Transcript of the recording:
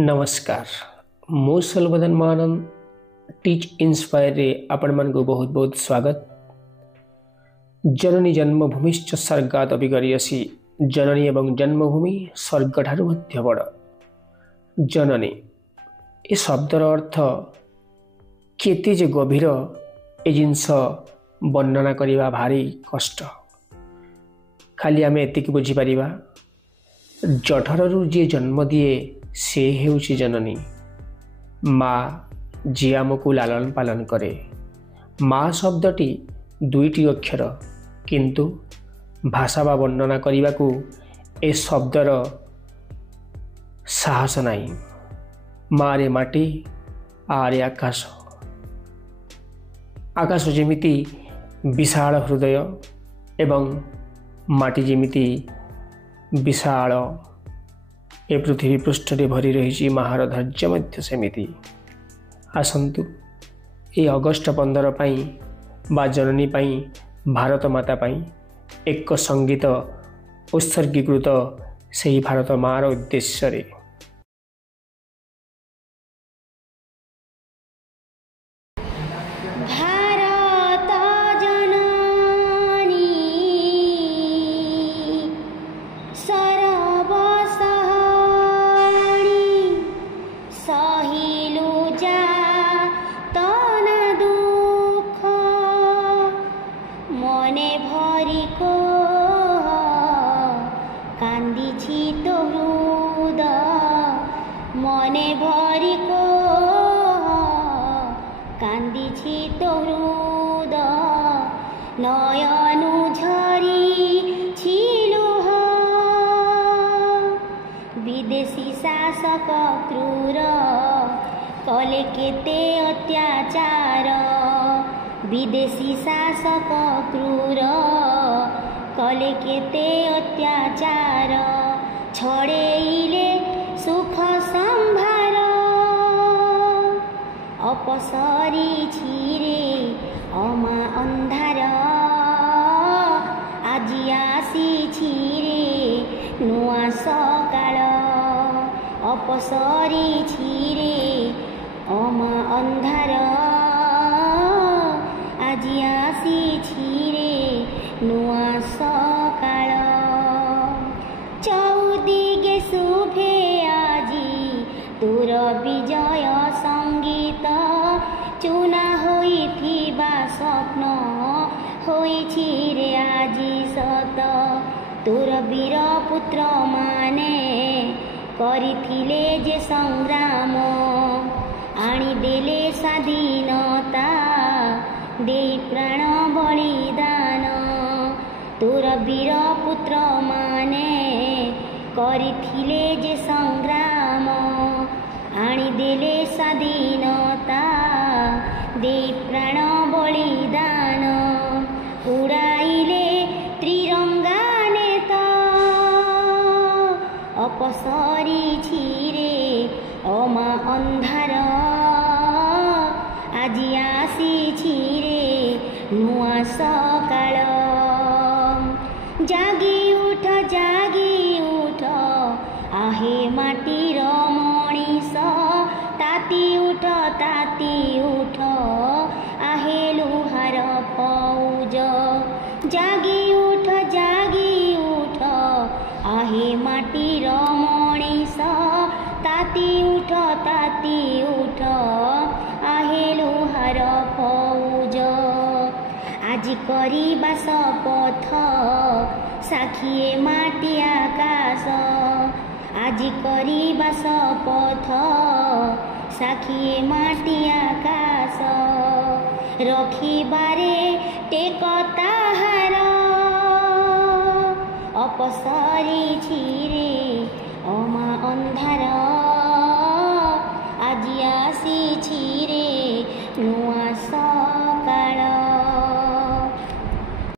नमस्कार मु सलबदन Mahanand teach inspire रे आपण मन को बहुत बहुत स्वागत। जननी जन्मभूमिश्च स्वर्गात् अभिगरीयसी जननी एवं जन्मभूमि स्वर्ग ठारू मध्य बड़। जननी ए शब्दर अर्थ केते जे गभीर ए जिनस वर्णना करिबा भारी कष्ट। खाली आमे एतिक बुझी परिबा जठररू जे जन्म दिए से हेउची जननी। माँ जी आमको लालन पालन करे। माँ शब्दटी दुईटी अक्षर किंतु भाषा बा वर्णना करने को ए शब्दर साहस नहीं। माँ रे माटी आरे आकाश। आकाश जेमिति विशाल हृदय एवं माटी जेमिति विशाल ए पृथ्वी पृष्ठ रे भरी रही माहार धैर्य मध्य सेमिति। आसंतु ए अगस्ट 15 पाई बा जननी पाई भारत माता पाई एक संगीत उत्सर्गीकृत से भारत मार उद्देश्य रे। मने भरी को कांदी तो हृद नयनु झरी छिलुह विदेशी शासक क्रूर कले केते अत्याचार। विदेशी शासक क्रूर कले केते अत्याचार। छड़ेइले सुख संभार अपसरी छिरे अमा अंधार। आजी आसी छिरे नुआ सकाळ अपसरी छिरे अमा अंधार। आजी आसी छिरे नुआ सकाळ। चौदिगे शुभे आजी तोर विजय संगीत चुना होइथिबा स्वप्न होइछि रे आजी सत। तोर वीर पुत्र माने करिथिले जे संग्राम आनी देले स्वाधीनता देई प्राण बलिदान। तोर वीर पुत्र माने करिथिले जे संग्राम आनी देले स्वाधीनता देई प्राण बलिदान। उड़ाइले त्रिरंगा नेता अपसरी छिरे अमा अंधार। आजी आसी छिरे नुआ सकाळ। जागी उठ आहे माटीर मणिष ताती उठ आहे लुहार फौज। जागी उठ आहे माटीर मणिष ताती उठ आहे लुहार फौज। आजी करिबा शपथ साखिए माटी आकाश। आजी करिबा शपथ साखिए माटी आकाश। रखिबारे टेक ताहार अपसरी छिरे